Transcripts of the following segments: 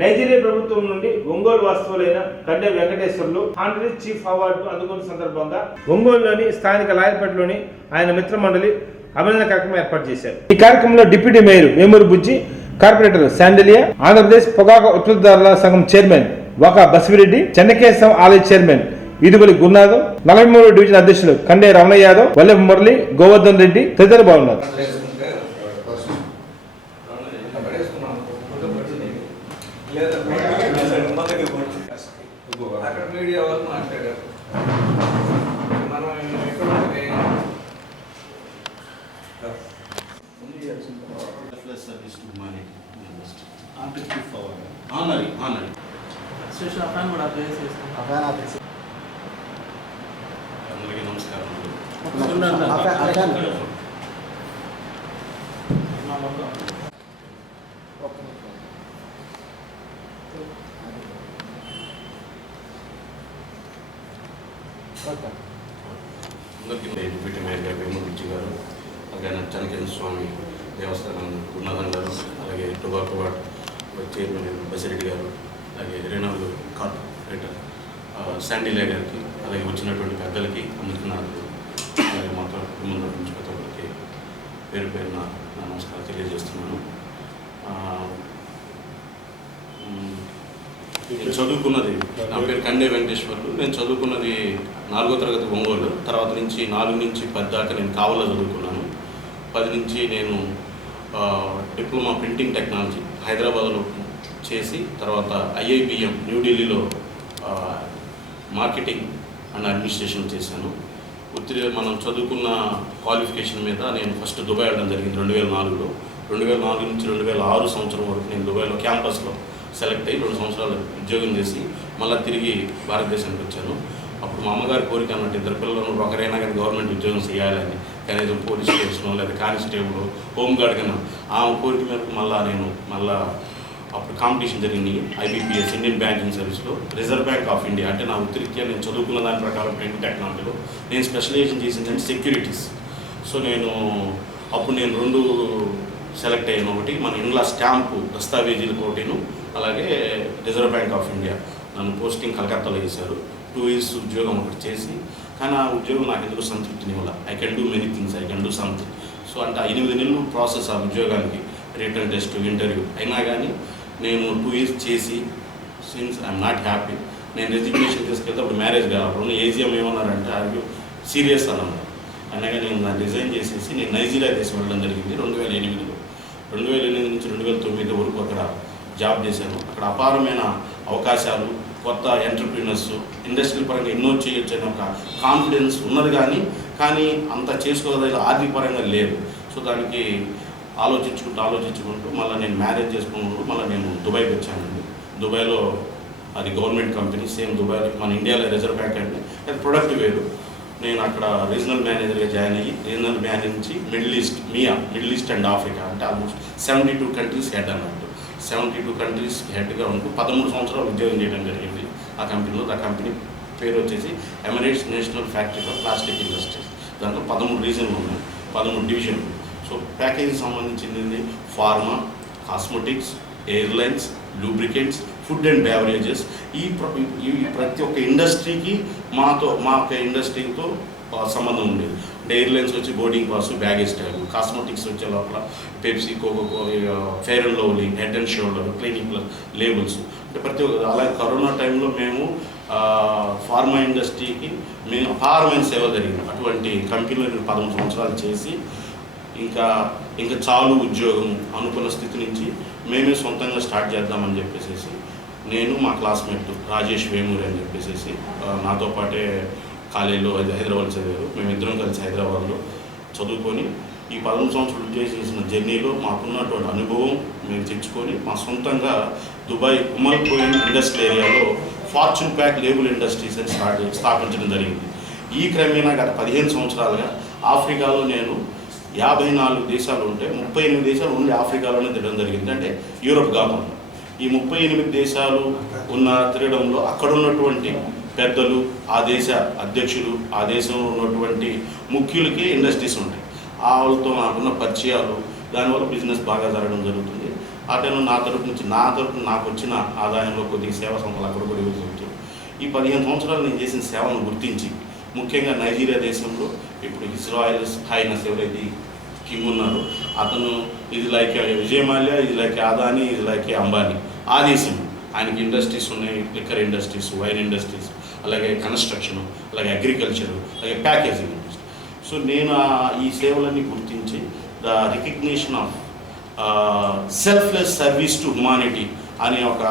Nigeria ప్రభుత్వం నుండి Ongole వాస్తవులైన కండె Venkateswarlu ఆంధ్రీ chief award అందుకున్న సందర్భంగా ఒంగోలులోని స్థానిక లాయర్పేటలోని ఆయన మిత్ర మండలి అభినందన కార్యక్రమం ఏర్పాటు చేశారు. ఈ కార్యక్రమంలో డిప్యూటీ మేయర్ వేమూరు బుజ్జి, కార్పొరేటర్ శాండిలియా, ఆంధ్రప్రదేశ్ పొగాకు ఉత్పత్తిదారుల సంఘం చైర్మన్ వాకా బసిరెడ్డి, చెన్నకేశవ ఆలయ చైర్మన్ ఈదుబలి గురునాథం, 43వ డివిజన్ అధ్యక్షులు కండే రమణ యాదవ్, వల్లెపు మురళి, గోవర్ధన్ రెడ్డి తదితరులు బాగున్నారు. అక్కడ మీడియా వాళ్ళు మాట్లాడారు. మనం అందరికీ నమస్కారం. అందరికీ డిప్యూటీ మేయర్ గారు వేమూరు బుజ్జి గారు, అలాగే చెన్నకేశవ స్వామి దేవస్థానం గురునాథన్ గారు, అలాగే టొబాకో వార్డ్ చైర్మన్ బసిరెడ్డి గారు, అలాగే 24 కార్పొరేటర్ శాండిలియా గారికి, అలాగే వచ్చినటువంటి పెద్దలకి అందరికీ నాకు, అలాగే మొత్తం కుటుంబంలో నుంచి ప్రతి ఒక్కరికి పేరు పేరున నమస్కారం తెలియజేస్తున్నాను. నేను చదువుకున్నది, నా పేరు కండే వెంకటేశ్వర్లు. నేను చదువుకున్నది 4వ తరగతి ఒంగోలు. తర్వాత నుంచి 4 నుంచి 10 దాకా నేను కావల్లో చదువుకున్నాను. 10 నుంచి నేను డిప్లొమా ప్రింటింగ్ టెక్నాలజీ హైదరాబాద్లో చేసి, తర్వాత IIBM న్యూఢిల్లీలో మార్కెటింగ్ అండ్ అడ్మినిస్ట్రేషన్ చేశాను. మనం చదువుకున్న క్వాలిఫికేషన్ మీద నేను ఫస్ట్ దుబాయ్ వెళ్ళడం జరిగింది 2004లో. 2004 నుంచి 2006 సంవత్సరం వరకు నేను దుబాయ్లో క్యాంపస్లో సెలెక్ట్ అయ్యి 2 సంవత్సరాలు ఉద్యోగం చేసి మళ్ళీ తిరిగి భారతదేశానికి వచ్చాను. అప్పుడు మా అమ్మగారి కోరిక అన్నట్టు 2 పిల్లలను ఒకరైనా కానీ గవర్నమెంట్ ఉద్యోగం చేయాలని, కనీసం పోలీస్ స్టేషన్ లేదా కానిస్టేబుల్, హోంగార్డ్ కన్నా ఆమె కోరిక మేరకు మళ్ళీ అప్పుడు కాంపిటీషన్ జరిగింది. IBPS ఇండియన్ బ్యాంకింగ్ సర్వీస్లో, రిజర్వ్ బ్యాంక్ ఆఫ్ ఇండియా అంటే నా వృత్తిరీత్యా నేను చదువుకున్న దాని ప్రకారం ప్రింటింగ్ టెక్నాలజీలో నేను స్పెషలైజేషన్ చేసిందంటే సెక్యూరిటీస్. సో అప్పుడు నేను 2 సెలెక్ట్ అయ్యాను. ఒకటి మన ఇండ్ల స్టాంపు దస్తావేజీలకు ఒకటిను, అలాగే రిజర్వ్ బ్యాంక్ ఆఫ్ ఇండియా నన్ను పోస్టింగ్ కలకత్తాలో చేశారు. 2 years ఉద్యోగం ఒకటి చేసి, కానీ ఆ ఉద్యోగం నాకు ఎందుకు సంతృప్తిని వల్ల I can do many things, I can do something. So అంటే 8 నెలలు ప్రాసెస్ ఆ ఉద్యోగానికి, రిటర్న్ టెస్ట్, ఇంటర్వ్యూ అయినా కానీ నేను 2 years చేసి సిన్స్ ఐఎమ్ నాట్ హ్యాపీ. నేను రెసిగ్నేషన్ తీసుకెళ్తే అప్పుడు మ్యారేజ్ కావాలి. AGM ఏమన్నారంటే అది సీరియస్ అన్నారు. అనగా నేను దాన్ని రిజైన్ చేసేసి నేను నైజీరియా దేశం వెళ్ళడం జరిగింది 2008లో. 2008 నుంచి 2009 వరకు అక్కడ జాబ్ చేశాను. అక్కడ అపారమైన అవకాశాలు, కొత్త ఎంటర్ప్రీనర్స్, ఇండస్ట్రీ పరంగా ఎన్నో చేయొచ్చు అనే ఒక కాన్ఫిడెన్స్ ఉన్నది, కానీ అంత చేసుకోగల ఆర్థిక పరంగా లేదు. సో దానికి ఆలోచించుకుంటూ మళ్ళీ నేను మ్యారేజ్ చేసుకున్నప్పుడు మళ్ళీ నేను దుబాయ్కి వచ్చానండి. దుబాయ్లో అది గవర్నమెంట్ కంపెనీ, సేమ్ దుబాయ్లో మన ఇండియాలో రిజర్వ్ బ్యాంక్ అంటే అది ప్రొడక్ట్ వేరు. నేను అక్కడ రీజనల్ మేనేజర్గా జాయిన్ అయ్యి, రీజనల్ మేనేజర్ నుంచి మిడిల్ ఈస్ట్ అండ్ ఆఫ్రికా అంటే ఆల్మోస్ట్ 72 కంట్రీస్ హెడ్ అన్నట్టు. 72 కంట్రీస్ హెడ్గా ఉంటూ 13 సంవత్సరాలు ఉద్యోగం చేయడం జరిగింది ఆ కంపెనీలో. ఆ కంపెనీ పేరు వచ్చేసి Emirates national factory for plastic industries. దాంట్లో 13 రీజన్లు ఉన్నాయి, 13 డివిజన్లు. సో ప్యాకేజీకి సంబంధించింది pharma, cosmetics, airlines, lubricants, food and beverages. ఈ ప్రతి ఒక్క ఇండస్ట్రీకి మా యొక్క ఇండస్ట్రీతో సంబంధం ఉండేది. అంటే ఎయిర్లైన్స్ వచ్చి boarding pass, baggage tag, cosmetics వచ్చే లోపల Pepsi, coco, Fair and Lovely, Head and Shoulder, Clinic Plus, labels. అంటే ప్రతి ఒక్క అలాగే కరోనా టైంలో మేము ఫార్మా ఇండస్ట్రీకి మేము అపారమైన సేవ జరిగింది. అటువంటి కంపెనీలో నేను 13 సంవత్సరాలు చేసి ఇంకా చాలు ఉద్యోగం అనుకున్న స్థితి నుంచి మేమే సొంతంగా స్టార్ట్ చేద్దామని చెప్పేసి నేను, మా క్లాస్మేట్ రాజేష్ వేమూరి అని చెప్పేసి నాతో పాటే కాలేజీలో హైదరాబాద్ చదివారు. మేమిద్దరం కలిసి హైదరాబాద్లో చదువుకొని ఈ 13 సంవత్సరాలు చేసిన జర్నీలో మాకున్నటువంటి అనుభవం మేము తెచ్చుకొని మా సొంతంగా దుబాయ్ ఉమల్ కోయిన్ ఇండస్ట్రియల్ ఏరియాలో ఫార్చ్యూన్ ప్యాక్ లేబుల్ ఇండస్ట్రీస్ అని స్థాపించడం జరిగింది. ఈ క్రమేణా గత 15 సంవత్సరాలుగా ఆఫ్రికాలో నేను 54 దేశాలు ఉంటే 38 దేశాలు ఓన్లీ ఆఫ్రికాలోనే తిరగడం జరిగింది. అంటే యూరోప్ కాకుండా ఈ 38 దేశాలు తిరగడంలో అక్కడ ఉన్నటువంటి పెద్దలు, ఆ దేశ అధ్యక్షులు, ఆ దేశంలో ఉన్నటువంటి ముఖ్యులకి ఇండస్ట్రీస్ ఉంటాయి. వాళ్ళతో నాకున్న పరిచయాలు, దానివల్ల బిజినెస్ బాగా జరగడం జరుగుతుంది. ఆ టైంలో నా తరపు నాకు వచ్చిన ఆదాయంలో కొద్దిగా సేవా సంస్థలు అక్కడ కూడా ఇవ్వచ్చు. ఈ 15 సంవత్సరాలు నేను చేసిన సేవను గుర్తించి ముఖ్యంగా నైజీరియా దేశంలో ఇప్పుడు ఇజ్రాయెల్ హైనస్ ఎవరైతే కింగ్ ఉన్నారో అతను ఇది లైక్ విజయ్ మాల్యా, ఇది లైక్ అదానీ, ఇది లైక్ అంబానీ. ఆ దేశంలో ఆయనకి ఇండస్ట్రీస్ ఉన్నాయి, లిక్కర్ ఇండస్ట్రీస్, వైన్ ఇండస్ట్రీస్, అలాగే కన్స్ట్రక్షన్, అలాగే అగ్రికల్చరు, అలాగే ప్యాకేజింగ్ ఇండస్ట్రీ. సో నేను ఈ సేవలన్నీ గుర్తించి the recognition of selfless service to humanity అని ఒక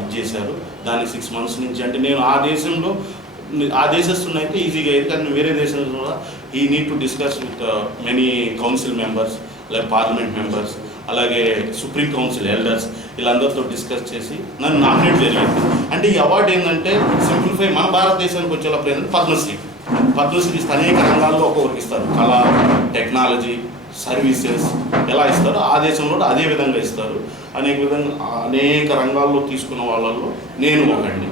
ఇది చేశారు. దాన్ని 6 months నుంచి, అంటే నేను ఆ దేశస్తున్న అయితే ఈజీగా అయింది, కానీ వేరే దేశంలో ఈ need to discuss with many council members, అలాగే పార్లమెంట్ మెంబర్స్, అలాగే సుప్రీం కౌన్సిల్ ఎల్డర్స్, వీళ్ళందరితో డిస్కస్ చేసి నన్ను నామినేట్ జరిగింది. అంటే ఈ అవార్డు ఏంటంటే సింప్లిఫై మన భారతదేశానికి వచ్చేటప్పుడు ఏంటంటే పద్మశ్రీ ఇస్తే అనేక రంగాల్లో ఒక్కొక్కరికి ఇస్తారు. కళ, టెక్నాలజీ, సర్వీసెస్ ఎలా ఇస్తారో ఆ దేశంలో అదే విధంగా ఇస్తారు. అనేక రంగాల్లో తీసుకున్న వాళ్ళల్లో నేను ఒకడిని.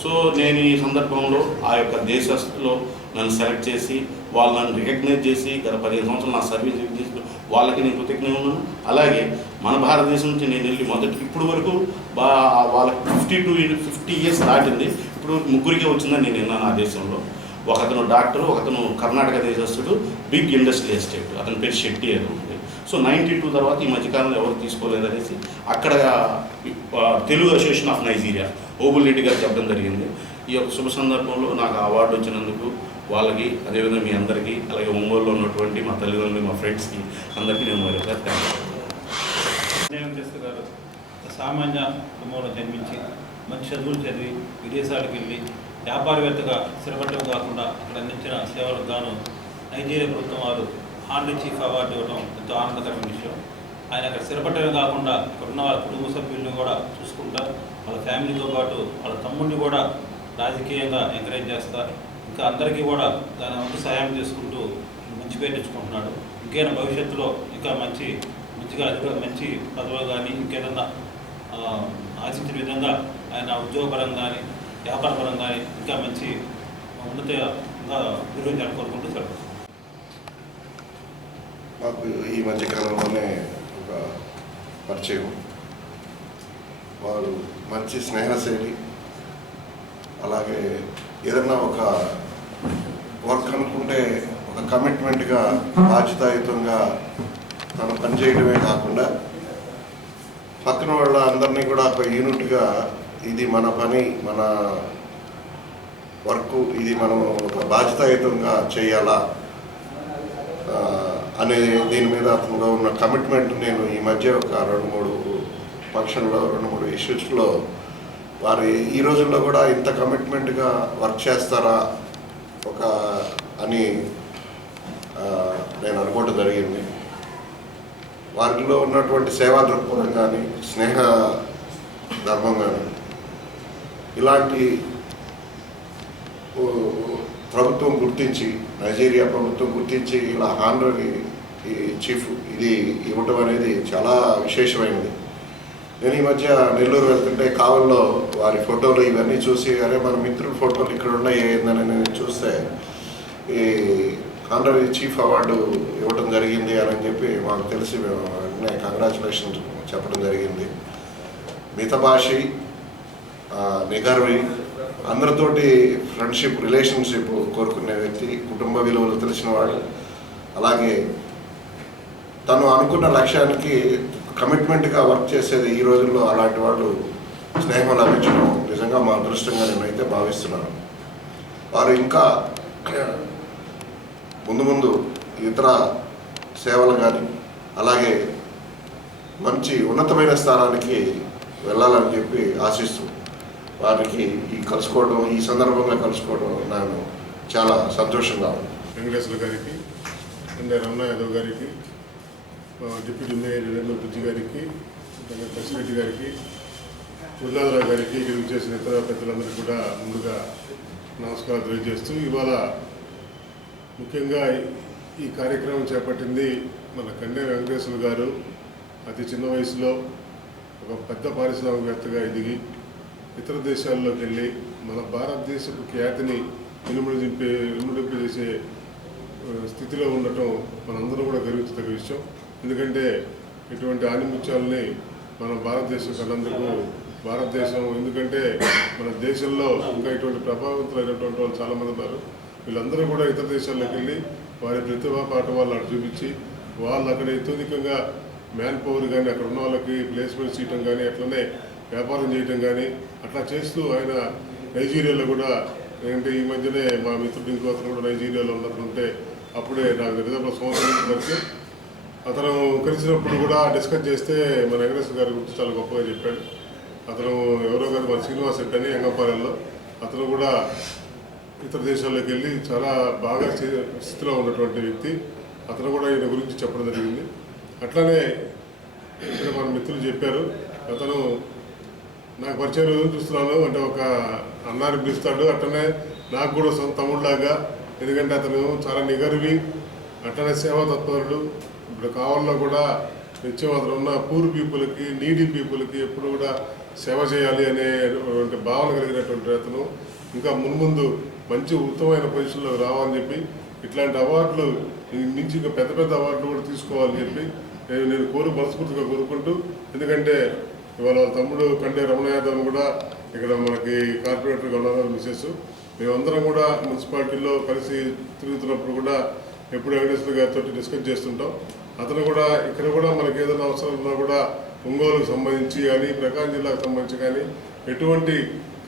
సో నేను ఈ సందర్భంలో ఆ యొక్క దేశస్తులో నన్ను సెలెక్ట్ చేసి వాళ్ళు నన్ను రికగ్నైజ్ చేసి గత 15 సంవత్సరాలు నా సర్వీస్ చేసి వాళ్ళకి నేను కృతజ్ఞత ఉన్నాను. అలాగే మన భారతదేశం నుంచి నేను వెళ్ళి ఇప్పుడు వరకు వాళ్ళకి 50 years దాటింది. ఇప్పుడు 3 వచ్చిందని నేను విన్నాను ఆ దేశంలో. ఒకతను డాక్టరు, ఒకతను కర్ణాటక దేశస్తుడు, బిగ్ ఇండస్ట్రియల్ ఎస్టేట్, అతని పేరు శెట్టి అని ఉంది. సో 92 తర్వాత ఈ మధ్యకాలంలో ఎవరు తీసుకోలేదనేసి అక్కడ Telugu association of Nigeria Obul Reddy గారు చెప్పడం జరిగింది. ఈ యొక్క శుభ సందర్భంలో నాకు అవార్డు వచ్చినందుకు వాళ్ళకి, అదేవిధంగా మీ అందరికీ, అలాగే ఒంగోలులో ఉన్నటువంటి మా తల్లిదండ్రులు, మా ఫ్రెండ్స్కి అందరికీ నేను మరొకసారి థ్యాంక్స్ గారు. సామాన్య కుటుంబంలో జన్మించి మంచి చదువులు చదివి విదేశాలకు వెళ్ళి వ్యాపారవేత్తగా స్థిరపడటం కాకుండా అక్కడ అందించిన సేవలకు గాను నైజీరియా ప్రభుత్వం వారు హానరీ చీఫ్ అవార్డు ఇవ్వడం ఎంతో ఆనందకరమైన విషయం. ఆయన అక్కడ స్థిరపడటమే కాకుండా ఇక్కడున్న వాళ్ళ కుటుంబ సభ్యుల్ని కూడా చూసుకుంటా, వాళ్ళ ఫ్యామిలీతో పాటు వాళ్ళ తమ్ముడిని కూడా రాజకీయంగా ఎంకరేజ్ చేస్తారు. ఇంకా అందరికీ కూడా దాని వంతు సహాయం చేసుకుంటూ మంచి పేరు తెచ్చుకుంటున్నాడు. ఇంకైనా భవిష్యత్తులో ఇంకా మంచి పదవులు కానీ ఇంకేదన్నా ఆశించిన విధంగా ఆయన ఉద్యోగపరంగా కానీ వ్యాపారపరంగా కానీ ఇంకా మంచి ఉన్నతంగా నిర్వహించాలని కోరుకుంటూ సార్. మాకు ఈ మధ్యకాలంలోనే ఒక పరిచయం. వారు మంచి స్నేహశైలి, అలాగే ఏదన్నా ఒక వర్క్ అనుకుంటే ఒక కమిట్మెంట్గా బాధ్యతాయుతంగా తను పనిచేయడమే కాకుండా పక్కన వాళ్ళ అందరినీ కూడా ఒక యూనిట్గా ఇది మన పని, మన వర్క్, ఇది మనం ఒక బాధ్యతాయుతంగా చేయాలా అనే దీని మీద అతనిలో ఉన్న కమిట్మెంట్ నేను ఈ మధ్య ఒక 2-3 ఫంక్షన్లో 2-3 ఇష్యూస్లో వారు ఈ రోజుల్లో కూడా ఇంత కమిట్మెంట్గా వర్క్ చేస్తారా అని నేను అనుకోవడం జరిగింది. వారిలో ఉన్నటువంటి సేవా దృక్పథం కానీ, స్నేహ ధర్మం కానీ, ఇలాంటి ప్రభుత్వం గుర్తించి, నైజీరియా ప్రభుత్వం గుర్తించి ఇలా హానరీ చీఫ్ ఇది ఇవ్వటం అనేది చాలా విశేషమైనది. నేను ఈ మధ్య నెల్లూరు వెళ్తుంటే కావల్లో వారి ఫోటోలు ఇవన్నీ చూసి, అరే మన మిత్రుల ఫోటోలు ఇక్కడ ఉన్నాయి ఏందని నేను చూస్తే ఈ హానరీ చీఫ్ అవార్డు ఇవ్వటం జరిగింది అని చెప్పి మాకు తెలిసి మేము వెంటనే కంగ్రాచులేషన్స్ చెప్పడం జరిగింది. మితభాషి, నిగర్వి, అందరితోటి ఫ్రెండ్షిప్, రిలేషన్షిప్ కోరుకునే వ్యక్తి, కుటుంబ విలువలు తెలిసిన వాడు, అలాగే తను అనుకున్న లక్ష్యానికి కమిట్మెంట్గా వర్క్ చేసేది. ఈ రోజుల్లో అలాంటి వాళ్ళు స్నేహం లభించడం నిజంగా మా అదృష్టంగా నేనైతే భావిస్తున్నాను. వారు ఇంకా ముందు ఇతర సేవలు కానీ, అలాగే మంచి ఉన్నతమైన స్థానానికి వెళ్ళాలని చెప్పి ఆశిస్తూ వారికి ఈ సందర్భంగా కలుసుకోవడం నాకు చాలా సంతోషంగా ఉంది. వెంకటేశ్వర గారికి, రమణ యాదవ్ గారికి, డిప్యూటీ మేయర్ బుజ్జి గారికి, ప్రెసిడెంట్ గారికి, మురళీధరరావు గారికి, ఇక్కడికి చేసిన ఇతర పెద్దలందరికీ కూడా ముందుగా నమస్కారం తెలియజేస్తూ, ఇవాళ ముఖ్యంగా ఈ కార్యక్రమం చేపట్టింది మన కండే వెంకటేశ్వర గారు. అతి చిన్న వయసులో ఒక పెద్ద పారిశ్రామికవేత్తగా ఎదిగి ఇతర దేశాల్లోకి వెళ్ళి మన భారతదేశపు ఖ్యాతిని ఇనుమడింపజేసే స్థితిలో ఉండటం మనందరం కూడా గర్వించదగ్గ విషయం. ఎందుకంటే ఇటువంటి ఆణిముత్యాలని మన భారతదేశం కన్నందుకు. భారతదేశం ఎందుకంటే మన దేశంలో ఇంకా ఇటువంటి ప్రభావితులైనటువంటి వాళ్ళు చాలామంది ఉన్నారు. వీళ్ళందరూ కూడా ఇతర దేశాల్లోకి వెళ్ళి వారి ప్రతిభా పాఠ వాళ్ళు అక్కడ చూపించి వాళ్ళు అక్కడ అత్యధికంగా మ్యాన్ పవర్ కానీ అక్కడ ఉన్న వాళ్ళకి ప్లేస్మెంట్స్ ఇవ్వటం కానీ అట్లనే వ్యాపారం చేయటం కానీ అట్లా చేస్తూ ఆయన నైజీరియాలో కూడా ఏంటంటే ఈ మధ్యనే మా మిత్రుడు ఇంకో అతను కూడా నైజీరియాలో ఉన్నట్లుంటే అప్పుడే నాకు నిజంగా సంవత్సరం పరిచయం. అతను కలిసినప్పుడు కూడా డిస్కస్ చేస్తే మన వెంకటేశ్వర గారి గురించి చాలా గొప్పగా చెప్పాడు. అతను ఎవరో కాదు, మన శ్రీనివాస్ రెడ్డి అని ఎంగపాలెంలో అతను కూడా ఇతర దేశాల్లోకి వెళ్ళి చాలా బాగా స్థితిలో ఉన్నటువంటి వ్యక్తి. అతను కూడా ఈయన గురించి చెప్పడం జరిగింది. అట్లానే ఇక్కడ మన మిత్రులు చెప్పారు, అతను నాకు పరిచయం రోజు చూస్తున్నాను అంటే ఒక అన్నాన్ని పిలుస్తాడు. అట్లనే నాకు కూడా సొంత తమ్ముళ్ళలాగా, ఎందుకంటే అతను చాలా నిగర్వి, అట్లనే సేవా తత్పరుడు. ఇప్పుడు కావాలలో కూడా నిత్యం అతను ఉన్న పూర్ పీపుల్కి నీడీ పీపుల్కి ఎప్పుడు కూడా సేవ చేయాలి అనేటువంటి భావన కలిగినటువంటి అతను ఇంకా మున్ముందు మంచి ఉత్తమమైన పొజిషన్లో రావాలని చెప్పి ఇట్లాంటి అవార్డులు నుంచి ఇంకా పెద్ద పెద్ద అవార్డులు కూడా తీసుకోవాలని చెప్పి నేను మనస్ఫూర్తిగా కోరుకుంటూ, ఎందుకంటే ఇవాళ వాళ్ళ తమ్ముడు కండే రమణ యాదవ్ కూడా ఇక్కడ మనకి కార్పొరేటర్గా ఉన్నారు మిసెస్. మేమందరం కూడా మున్సిపాలిటీలో కలిసి తిరుగుతున్నప్పుడు కూడా ఎప్పుడు వెంకటేశ్వర గారితో డిస్కస్ చేస్తుంటాం. అతను కూడా ఇక్కడ కూడా మనకి ఏదైనా అవసరం ఉన్నా కూడా ఒంగోలుకు సంబంధించి కానీ ప్రకాశం జిల్లాకు సంబంధించి కానీ ఎటువంటి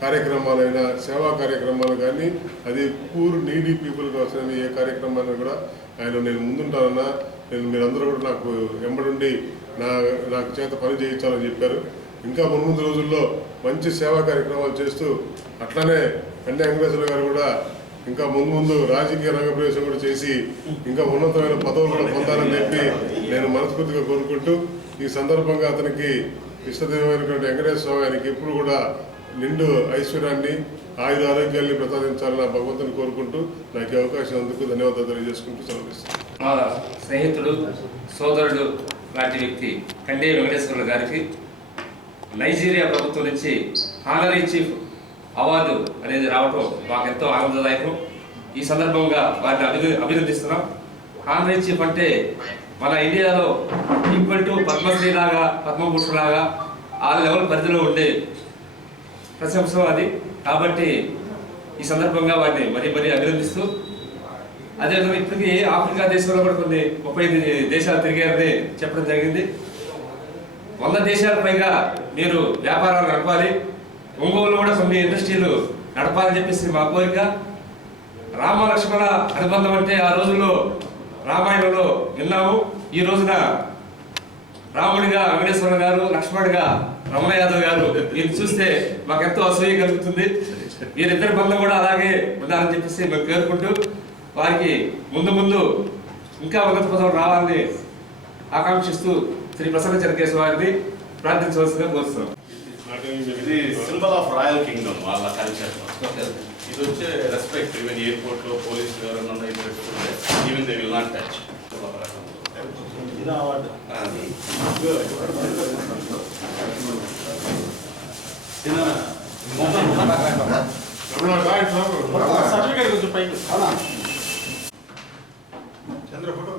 కార్యక్రమాలైనా సేవా కార్యక్రమాలు కానీ అది పూర్ నీడీ పీపుల్కి అవసరమైన ఏ కార్యక్రమాన్ని కూడా నేను ముందుంటానన్నా, మీరందరూ కూడా నాకు వెంబడుండి నాకు చేత పని చేయించాలని చెప్పారు. ఇంకా మున్ముందు రోజుల్లో మంచి సేవా కార్యక్రమాలు చేస్తూ అట్లనే కండే వెంకటేశ్వర గారు కూడా ఇంకా ముందు రాజకీయ రంగ ప్రవేశం కూడా చేసి ఇంకా ఉన్నతమైన పదవులు కూడా పొందాలని చెప్పి నేను మనస్ఫూర్తిగా కోరుకుంటూ, ఈ సందర్భంగా అతనికి ఇష్టదైవమైనటువంటి వెంకటేశ్వర స్వామి ఆయనకి ఎప్పుడు కూడా నిండు ఐశ్వర్యాన్ని ఆయుర ఆరోగ్యాన్ని ప్రసాదించాలని భగవంతుని కోరుకుంటూ నాకు అవకాశం అందుకు ధన్యవాదాలు తెలియజేసుకుంటూ సెలవుస్తాను. మా స్నేహితుడు సోదరుడు లాంటి వ్యక్తి కండే వెంకటేశ్వర గారికి నైజీరియా ప్రభుత్వం నుంచి హానరీ చీఫ్ అవార్డు అనేది రావటం మాకు ఎంతో ఆనందదాయకం. ఈ సందర్భంగా వారిని అభినందిస్తున్నాం. హానరీ చీఫ్ అంటే మన ఇండియాలో ఈక్వల్ టు పద్మశ్రీ లాగా పద్మభూషణ్ లాగా ఆ లెవెల్ పరిధిలో ఉండే ప్రశంస అది. కాబట్టి ఈ సందర్భంగా వారిని మరీ అభినందిస్తూ, అదేవిధంగా ఇప్పటికీ ఆఫ్రికా దేశంలో కూడా కొన్ని 35 దేశాలు తిరిగారని చెప్పడం జరిగింది. 100 దేశాల పైగా మీరు వ్యాపారాలు నడపాలి, ఒంగోలులో కూడా కొన్ని ఇండస్ట్రీలు నడపాలని చెప్పేసి మా కోరిక. రామ లక్ష్మణ అనుబంధం అంటే ఆ రోజుల్లో రామాయణంలో విన్నాము. ఈ రోజున రాముడిగా వెంకటేశ్వర గారు, లక్ష్మణుడిగా రమణ యాదవ్ గారు, ఇది చూస్తే మాకు ఎంతో అసూయ కలుగుతుంది. వీరిద్దరి బంధం కూడా అలాగే ఉండాలని చెప్పేసి మేము కోరుకుంటూ, వారికి ముందు ఇంకా ఉన్నత పదవులు రావాలని ఆకాంక్షిస్తూ శ్రీ ప్రసన్న చెన్నకేశ్వర వారిని ప్రార్థించవలసిందిగా కోరుతున్నాం. ఇది సింబల్ ఆఫ్ రాయల్ కింగ్డమ్ వాళ్ళ కల్చర్. ఇది వచ్చే రెస్పెక్ట్. ఈవెన్ ఎయిర్పోర్ట్ లో పోలీసులు ఎవరైనా ఇది పెట్టుకుంటే even they will not touch. Chandra photo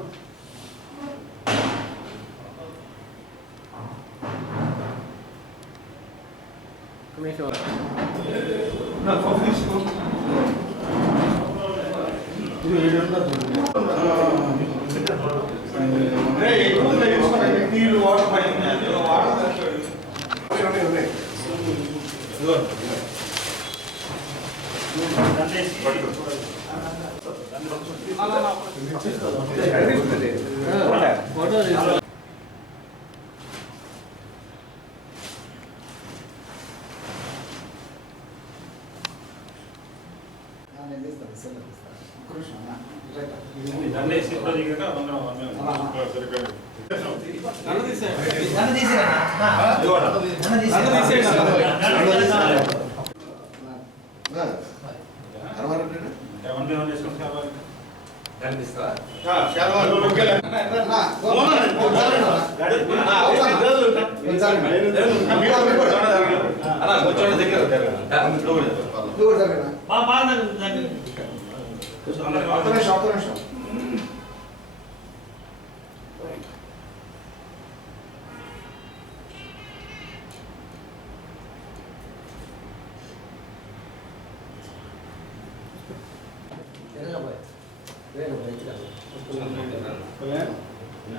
జరగబోయే వేరే